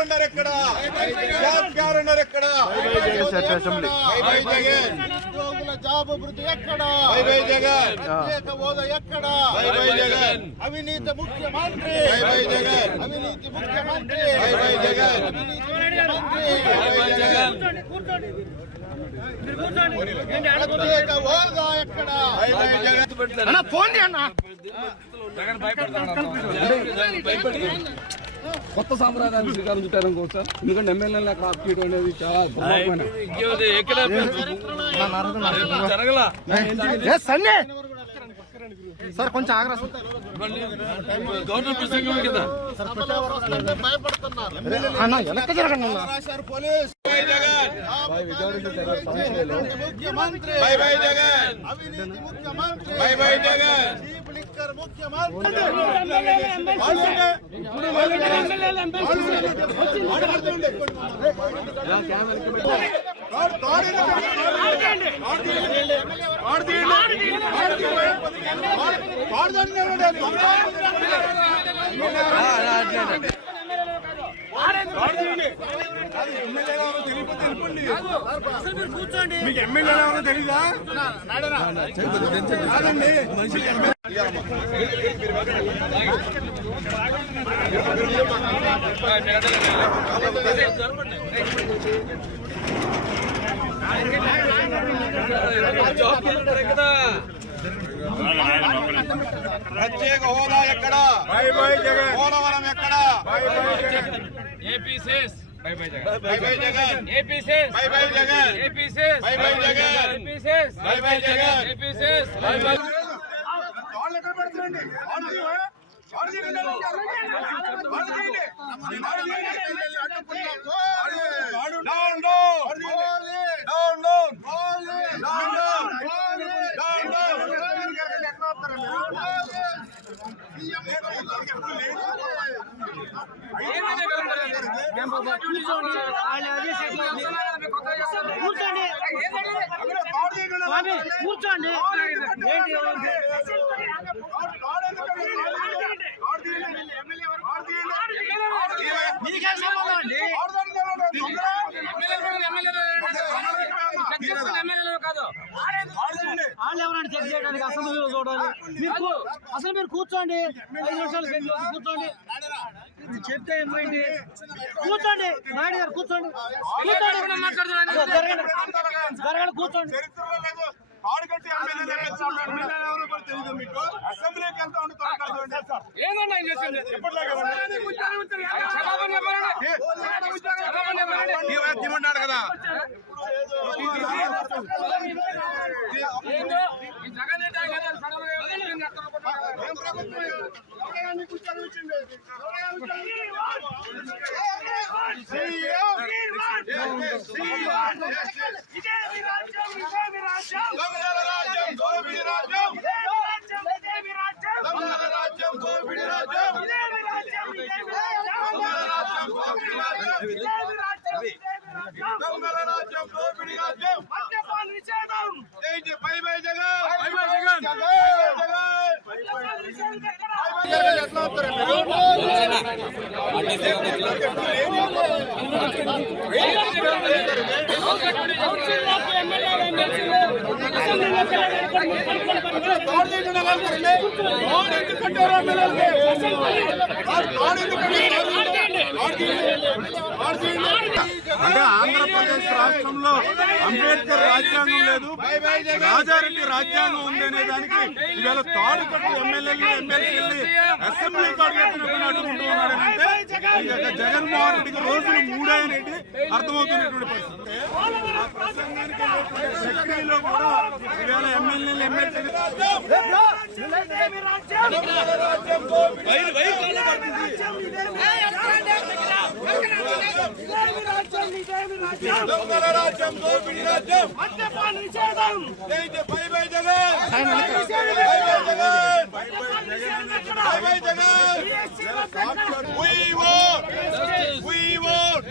Calendar ఎక్కడ? Job calendar ఎక్కడ? ఉద్యోగుల జాబ్ అభివృద్ధి ఎక్కడ? ప్రత్యేక హోదా ఎక్కడ? అవినీతి ముఖ్యమంత్రి, అవినీతి ముఖ్యమంత్రి, ప్రత్యేక హోదా ఎక్కడ? ఫోన్ కొత్త సాంప్రదాయాన్ని శ్రీకారం చుట్టారని కోరుతారు. ఎందుకంటే ఎమ్మెల్యేలు అక్కడ అప్పీయడం అనేది చాలా సార్ కొంచెం ఆగ్రహ గవర్నమెంట్ భయపడుతున్నారు. పోలీస్ ముఖ్యమంత్రి, అవినీతి ముఖ్యమంత్రి, చీఫ్ లిక్కర్ ముఖ్యమంత్రి. మీకు ఎమ్మెల్యే తెలీదా? ప్రత్యేక హోదా ఎక్కడ? పోలవరం ఎక్కడ? AP says by by Jagan, by by Jagan, AP says by by Jagan, AP says by by Jagan, AP says by by Jagan, AP says by by. కూర్చోండి. మీకేం సంబంధం అండి? వాళ్ళు ఎవరైనా చెక్ చేయడానికి అసెంబ్లీలో చూడాలి. అసలు మీరు కూర్చోండి, 5 నిమిషాలు కూర్చోండి. చెప్తే ఏమైంది? కూర్చోండి నాయుడు గారు, కూర్చోండి జరగండి, కూర్చోండి. అసెంబ్లీకి వెళ్తా ఉంటున్నాడు కదా. By by Jagan, by by Jagan, ఎట్లా అవుతారు అంటే ఆంధ్రప్రదేశ్ రాష్ట్రంలో అంబేద్కర్ రాజ్యాంగం లేదు, రాజారెడ్డి రాజ్యాంగం ఉంది అనే దానికి ఇవాళ తాడుకట్టు ఎమ్మెల్యేలు ఎమ్మెల్సీలు అసెంబ్లీ అడుగుంటూ ఉన్నాడంటే జగన్మోహన్ రెడ్డికి రోజులు 3 అనేది అర్థమవుతున్నటువంటి పరిస్థితి. ప్రక్రియలో కూడా ఇవాళ ఎమ్మెల్యేలు ఎమ్మెల్సీలు దొంగల రాజ్యం, దోపిడీ రాజ్యం, మద్యపాన నిషేధం. By by Jagan, by by Jagan, by by Jagan. We want, we want.